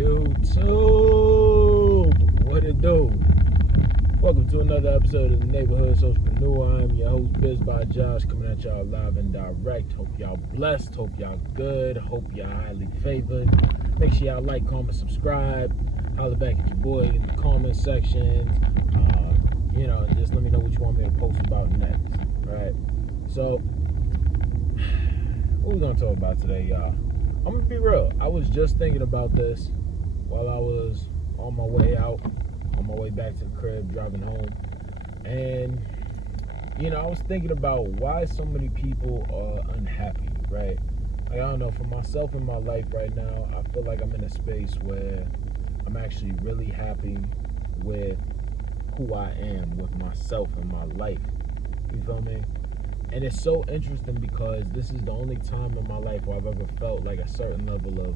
YouTube, what it do? Welcome to another episode of the Neighborhood Socialpreneur. I'm your host, Biz by Josh, coming at y'all live and direct. Hope y'all blessed, hope y'all good, hope y'all highly favored. Make sure y'all like, comment, subscribe. Holler back at your boy in the comment sections. And just let me know what you want me to post about next. Right? So, what we gonna talk about today, y'all? I'm gonna be real. I was just thinking about this while I was on my way out, on my way back to the crib, driving home. And, I was thinking about why so many people are unhappy, right? Like, I don't know, for myself in my life right now, I feel like I'm in a space where I'm actually really happy with who I am, with myself and my life. You feel me? And it's so interesting because this is the only time in my life where I've ever felt like a certain level of,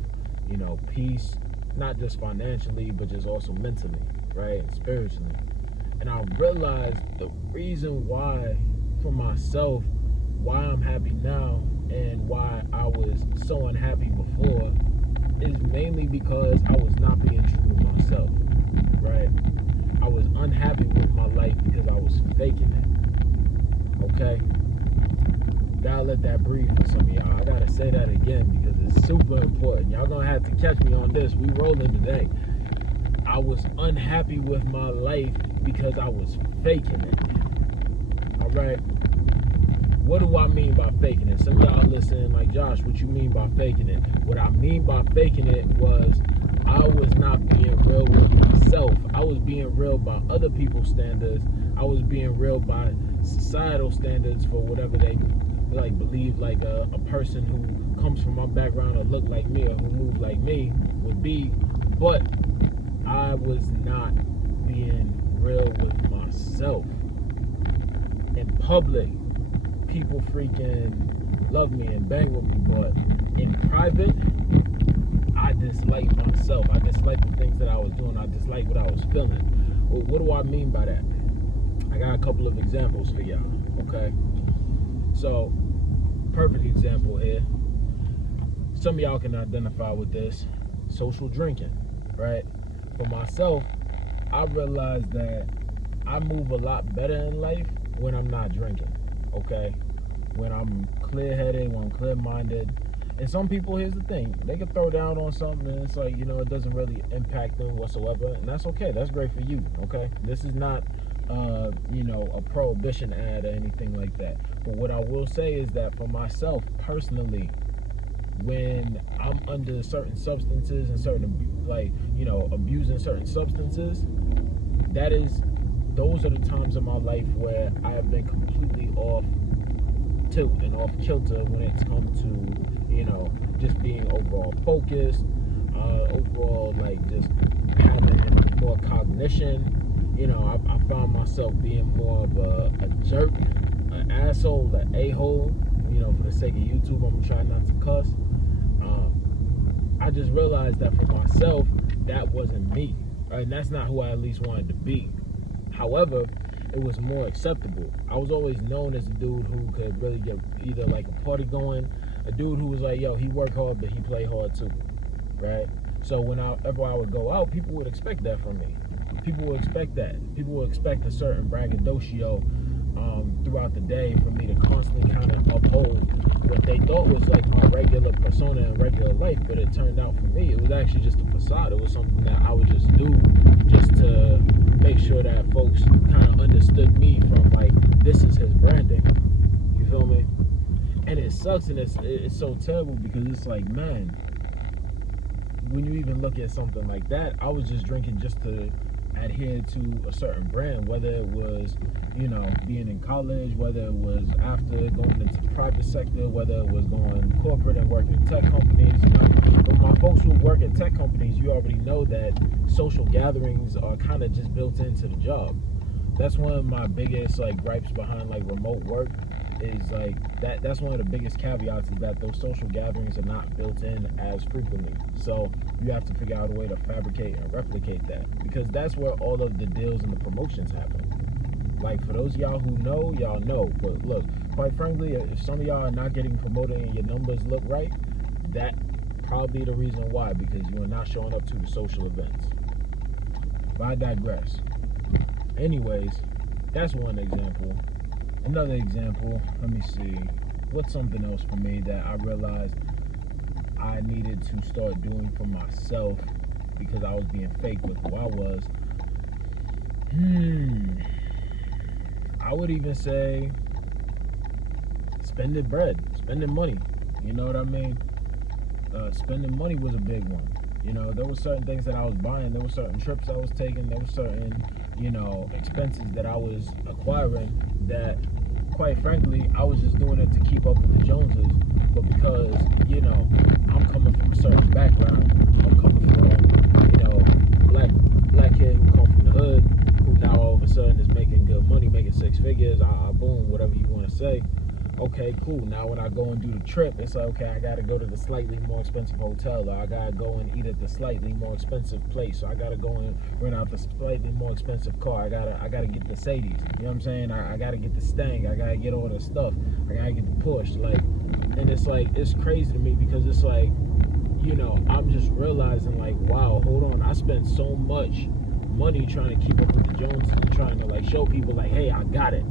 peace, not just financially, but just also mentally, right? And spiritually. And I realized the reason why, for myself, why I'm happy now and why I was so unhappy before is mainly because I was not being true to myself, right? I was unhappy with my life because I was faking it, okay? Gotta let that breathe for some of y'all. I gotta say that again because it's super important. Y'all gonna have to catch me on this. We rolling today. I was unhappy with my life because I was faking it. Alright? What do I mean by faking it? Some of y'all listening like, Josh, what you mean by faking it? What I mean by faking it was I was not being real with myself. I was being real by other people's standards. I was being real by societal standards for whatever they believe like a person who comes from my background or look like me or who moves like me would be, but I was not being real with myself. In public, people freaking love me and bang with me, but in private, I disliked myself. I disliked the things that I was doing. I disliked what I was feeling. Well, what do I mean by that? I got a couple of examples for y'all, okay? So, perfect example here. Some of y'all can identify with this. Social drinking, right? For myself, I realized that I move a lot better in life when I'm not drinking, okay? When I'm clear-headed, when I'm clear-minded. And some people, here's the thing, they can throw down on something and it's like, it doesn't really impact them whatsoever. And that's okay. That's great for you, okay? This is not a prohibition ad or anything like that. But what I will say is that for myself personally, when I'm under certain substances and abusing certain substances, those are the times in my life where I have been completely off tilt and off kilter when it's come to, just being overall focused, overall just having more cognition. I found myself being more of a jerk, an asshole, an a-hole. For the sake of YouTube, I'm gonna try not to cuss. I just realized that for myself, that wasn't me, right? And that's not who I at least wanted to be. However, it was more acceptable. I was always known as a dude who could really get either like a party going, a dude who was like, yo, he worked hard, but he played hard too, right? So whenever I would go out, people would expect that from me. People would expect that. People would expect a certain braggadocio throughout the day for me to constantly kind of uphold what they thought was like my regular persona in regular life, but it turned out for me, it was actually just a facade. It was something that I would just do just to make sure that folks kind of understood me from this is his branding. You feel me? And it sucks and it's so terrible because it's like, man, when you even look at something like that, I was just drinking just to adhere to a certain brand, whether it was, being in college, whether it was after going into the private sector, whether it was going corporate and working at tech companies. But my folks who work at tech companies, you already know that social gatherings are kind of just built into the job. That's one of my biggest gripes behind remote work is that's one of the biggest caveats is that those social gatherings are not built in as frequently. So you have to figure out a way to fabricate and replicate that, because that's where all of the deals and the promotions happen. For those of y'all who know, y'all know. But look, quite frankly, if some of y'all are not getting promoted and your numbers look right, that probably the reason why, because you are not showing up to the social events. But I digress. Anyways, that's one example. Another example, let me see. What's something else for me that I realized I needed to start doing for myself because I was being fake with who I was? I would even say spending bread, spending money. You know what I mean? Spending money was a big one. You know, there were certain things that I was buying. There were certain trips I was taking. There were certain, expenses that I was acquiring that, quite frankly, I was just doing it to keep up with the Joneses. But because, I'm coming from a certain background, I'm coming from, black kid who come from the hood, who now all of a sudden is making good money, making six figures, boom, whatever you want to say. Okay, cool. Now when I go and do the trip, it's like, okay, I got to go to the slightly more expensive hotel, or I got to go and eat at the slightly more expensive place, so I got to go and rent out the slightly more expensive car. I got to get the Mercedes. You know what I'm saying? I got to get the Stang. I got to get all the stuff. I got to get the Porsche. And it's like, it's crazy to me because it's like, I'm just realizing like, wow, hold on. I spent so much money trying to keep up with the Joneses and trying to like show people like, hey, I got it,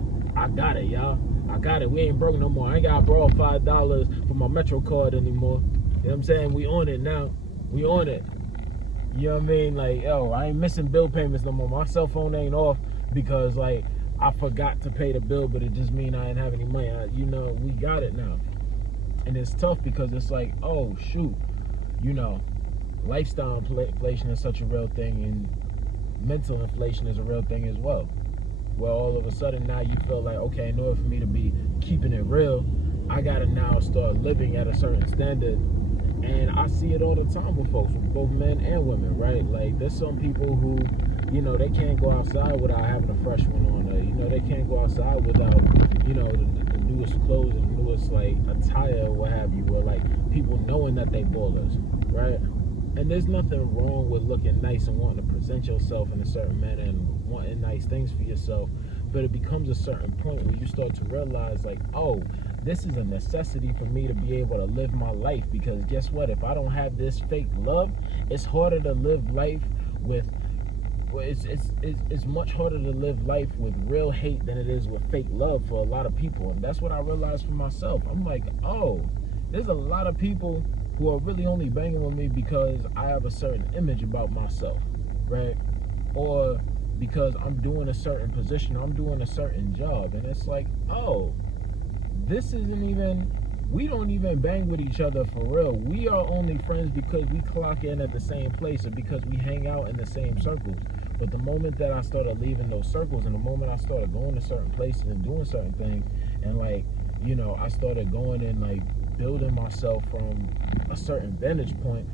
y'all. I got it. We ain't broke no more. I ain't got to borrow $5 for my Metro card anymore. You know what I'm saying? We on it now. We on it. You know what I mean? Like, yo, I ain't missing bill payments no more. My cell phone ain't off because, like, I forgot to pay the bill, but it just mean I ain't have any money. We got it now. And it's tough because it's like, oh, shoot. Lifestyle inflation is such a real thing, and mental inflation is a real thing as well. Well, all of a sudden now you feel like, okay, in order for me to be keeping it real, I gotta now start living at a certain standard. And I see it all the time with folks, with both men and women, right? Like, there's some people who, they can't go outside without having a fresh one on. They can't go outside without, the newest clothes, the newest, like, attire, what have you, or, like, people knowing that they ballers, right? And there's nothing wrong with looking nice and wanting to present yourself in a certain manner and wanting nice things for yourself. But it becomes a certain point where you start to realize, like, oh, this is a necessity for me to be able to live my life. Because guess what? If I don't have this fake love, it's harder to live life with, it's much harder to live life with real hate than it is with fake love for a lot of people. And that's what I realized for myself. I'm like, oh, there's a lot of people who are really only banging with me because I have a certain image about myself, right? Or because I'm doing a certain position, I'm doing a certain job. And it's like, oh, this isn't even, we don't even bang with each other for real. We are only friends because we clock in at the same place or because we hang out in the same circles. But the moment that I started leaving those circles and the moment I started going to certain places and doing certain things, and like, I started going and like building myself from a certain vantage point,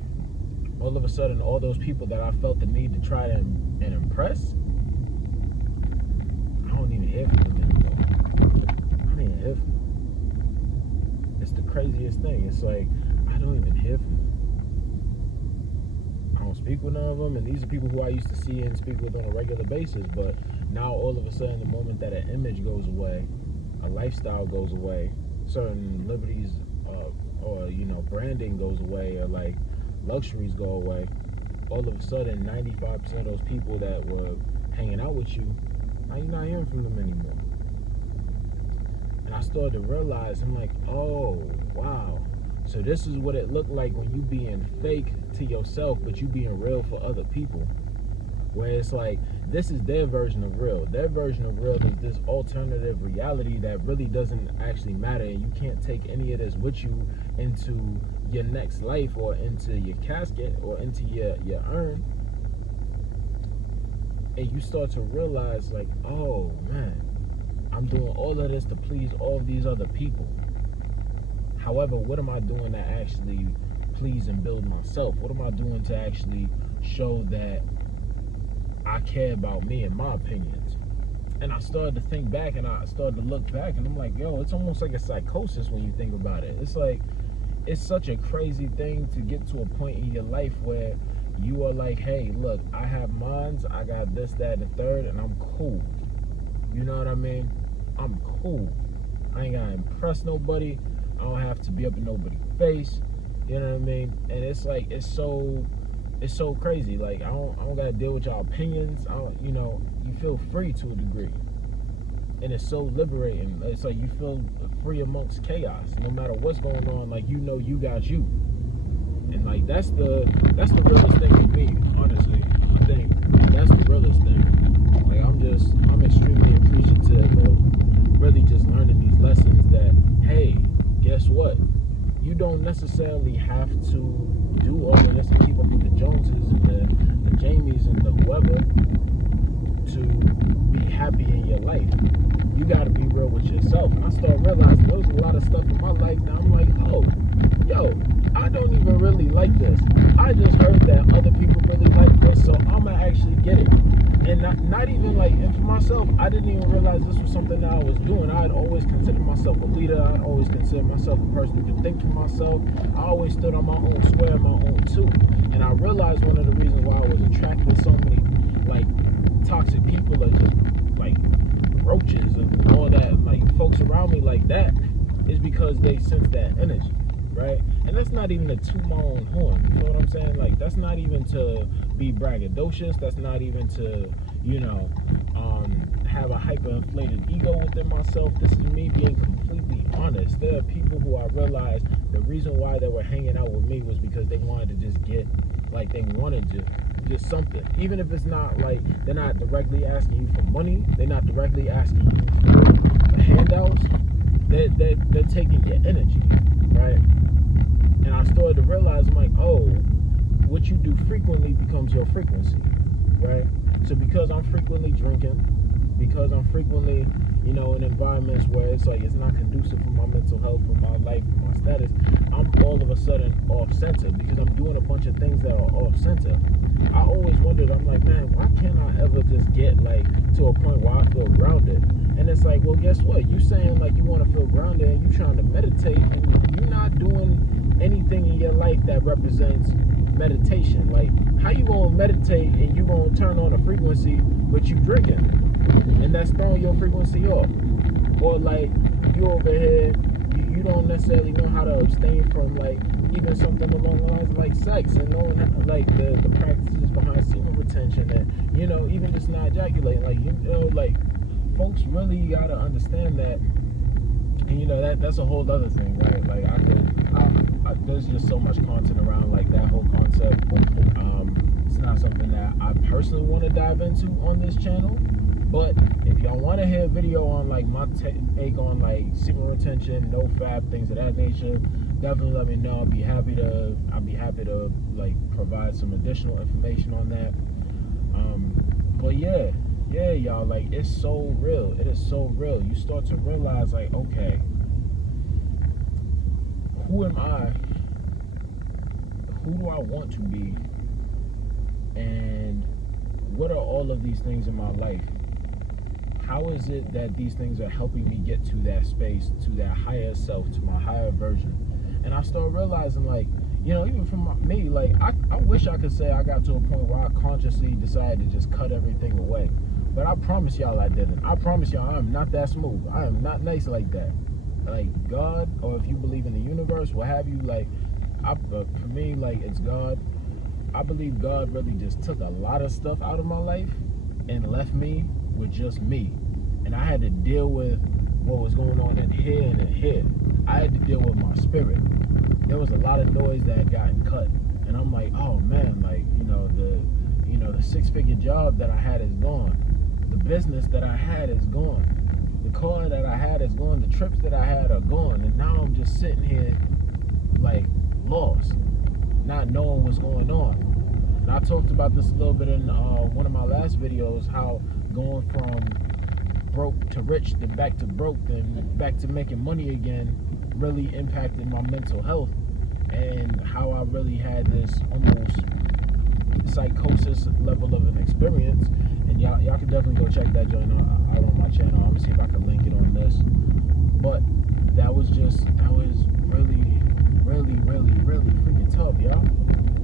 all of a sudden all those people that I felt the need to try and impress, I don't even hear from them anymore. I don't even hear from them. It's the craziest thing. It's like, I don't even hear from them. I don't speak with none of them, and these are people who I used to see and speak with on a regular basis. But now all of a sudden, the moment that an image goes away, a lifestyle goes away, certain liberties or branding goes away, or like luxuries go away, all of a sudden 95% of those people that were hanging out with you, now you're not hearing from them anymore. And I started to realize, I'm like, oh wow, so this is what it looked like when you being fake to yourself but you being real for other people. Where it's like, this is their version of real. Their version of real is this alternative reality that really doesn't actually matter, and you can't take any of this with you into your next life or into your casket or into your urn. And you start to realize, like, oh man, I'm doing all of this to please all of these other people. However, what am I doing to actually please and build myself? What am I doing to actually show that I care about me and my opinions? And I started to think back and I started to look back, and I'm like, yo, it's almost like a psychosis when you think about it. It's like, it's such a crazy thing to get to a point in your life where you are like, hey, look, I have mines, I got this, that, and the third, and I'm cool. You know what I mean? I'm cool. I ain't gotta impress nobody. I don't have to be up in nobody's face. You know what I mean? And it's like it's so crazy. Like I don't gotta deal with y'all opinions. I don't, you feel free to a degree, and it's so liberating. It's like you feel free amongst chaos, no matter what's going on. Like you got you, and like that's the realest thing to me. Honestly, I think that's the realest thing. Like I'm extremely appreciative of really just learning these lessons. That hey, guess what? You don't necessarily have to do all of this and keep up with the Joneses and the Jamies and the whoever to be happy in your life. You got to be real with yourself. And I started realizing there was a lot of stuff in my life now. I'm like, oh, yo, I don't even really like this. I just heard that other people really like this, so I'm going to actually get it. And not even like, and for myself, I didn't even realize this was something that I was doing. I had always considered myself a leader. I'd always considered myself a person who could think for myself. I always stood on my own square, my own too. And I realized one of the reasons why I was attracted to so many like toxic people are just like roaches and all that, like folks around me like that, is because they sense that energy, right? And that's not even to toot my own horn, you know what I'm saying? Like that's not even to be braggadocious. That's not even to, have a hyperinflated ego within myself. This is me being completely honest. There are people who I realized the reason why they were hanging out with me was because they wanted to just get, like they wanted to just something. Even if it's not like, they're not directly asking you for money, they're not directly asking you for handouts, they're taking your energy, right? And I started to realize, I'm like, oh, what you do frequently becomes your frequency, right? So because I'm frequently drinking, because I'm frequently, in environments where it's like it's not conducive for my mental health, for my life, for my status, I'm all of a sudden off center because I'm doing a bunch of things that are off center. I always wondered, I'm like, man, why can't I ever just get like to a point where I feel grounded? And it's like, well, guess what? You saying like you want to feel grounded and you trying to meditate and you're not doing anything in your life that represents meditation. Like, how you gonna meditate and you gonna turn on a frequency but you drinking? And that's throwing your frequency off. Or like you over here, you don't necessarily know how to abstain from like even something along the lines of like sex and knowing how, like the practices behind semen retention and even just not ejaculating. Like like folks really gotta understand that. And that's a whole other thing, right? Like there's just so much content around like that whole concept. It's not something that I personally want to dive into on this channel. But if y'all want to hear a video on like my take on like semen retention, no fab, things of that nature, definitely let me know. I'd be happy to like provide some additional information on that. But yeah, y'all, like it's so real. It is so real. You start to realize like, okay, who am I? Who do I want to be? And what are all of these things in my life? How is it that these things are helping me get to that space, to that higher self, to my higher version? And I started realizing, like, even from me, like, I wish I could say I got to a point where I consciously decided to just cut everything away. But I promise y'all I didn't. I promise y'all I'm not that smooth. I am not nice like that. Like, God, or if you believe in the universe, what have you, like, for me, like, it's God. I believe God really just took a lot of stuff out of my life and left me with just me. And I had to deal with what was going on in here and in here. I had to deal with my spirit. There was a lot of noise that had gotten cut. And I'm like, oh man, like, the six-figure job that I had is gone. The business that I had is gone. The car that I had is gone. The trips that I had are gone. And now I'm just sitting here like lost, not knowing what's going on. And I talked about this a little bit in one of my last videos, how going from broke to rich, then back to broke, then back to making money again really impacted my mental health, and how I really had this almost psychosis level of an experience. And y'all can definitely go check that joint out on my channel. I'm gonna see if I can link it on this. But that was really freaking tough, y'all.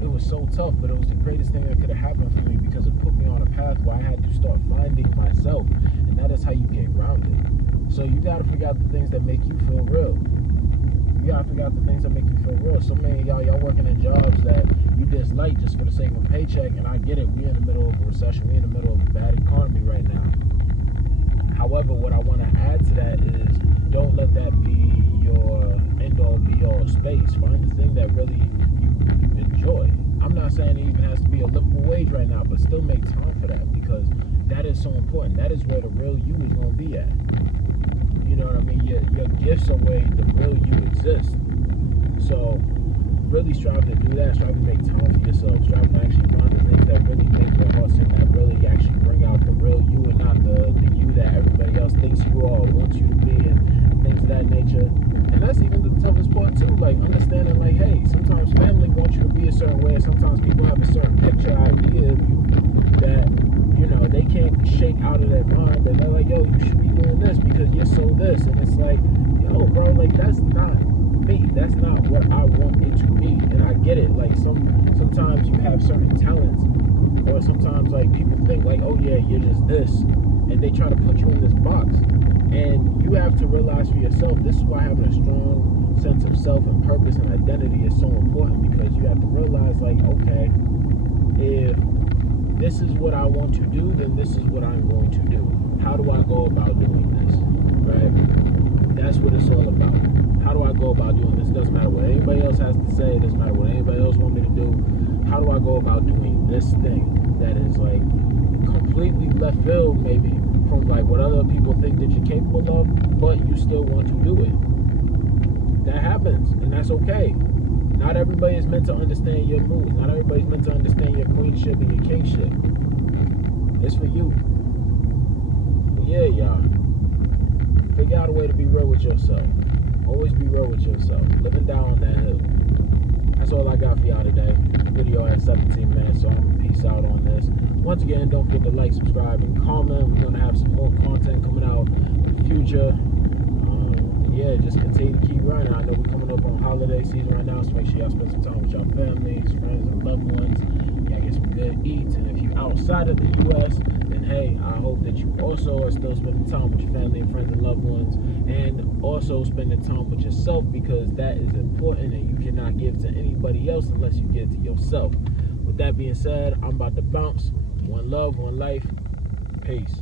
It was so tough, but it was the greatest thing that could have happened for me, because it put me on a path where I had to start finding myself. And that is how you get grounded. So you gotta figure out the things that make you feel real. You gotta figure out the things that make you feel real. So many of y'all working in jobs that you dislike just for the sake of a paycheck, and I get it. We're in the middle of a recession. We're in the middle of a bad economy right now. However, what I want to add to that is don't let that be your end-all, be-all space. Find the thing that really you enjoy. I'm not saying it even has to be a livable wage right now, but still make time for that, because that is so important. That is where the real you is going to be at. You know what I mean? Your gifts are where the real you exists. So really strive to do that. Strive to make time for yourself. Strive to actually find the things that really make your heart sing, that really actually bring out the real you and not the you that everybody else thinks you are or wants you to be, and things of that nature. And that's even the toughest part too. Like understanding, like, hey, sometimes family wants you to be a certain way. Sometimes people have a certain picture, idea of you that, you know, they can't shake out of their mind. And they're like, yo, you should be doing this because you're so this. And it's like, yo, bro, like that's not me. That's not what I want it to be. And I get it. Like sometimes you have certain talents, or sometimes like people think like, oh yeah, you're just this, and they try to put you in this box. And you have to realize for yourself, this is why having a strong sense of self and purpose and identity is so important, because you have to realize like, okay, if this is what I want to do, then this is what I'm going to do. How do I go about doing this? Right? That's what it's all about. How do I go about doing this? It doesn't matter what anybody else has to say. It doesn't matter what anybody else wants me to do. How do I go about doing this thing that is like completely left field, maybe, from like what other people think that you're capable of, but you still want to do it? That happens, and that's okay. Not everybody is meant to understand your moves. Not everybody's meant to understand your queenship and your kingship. It's for you. But yeah, y'all. Figure out a way to be real with yourself. Always be real with yourself. Living down on that hill. That's all I got for y'all today. Video at 17 minutes, so I'm going to peace out on this. Once again, don't forget to like, subscribe, and comment. We're going to have some more content coming out in the future. Yeah, just continue to keep running. I know we're coming up on holiday season right now, so make sure y'all spend some time with your families, friends, and loved ones. Y'all get some good eats. And if you're outside of the U.S., then hey, I hope that you also are still spending time with your family and friends and loved ones, and also spending time with yourself, because that is important, and you cannot give to anybody else unless you give to yourself. With that being said, I'm about to bounce. One love, one life. Peace.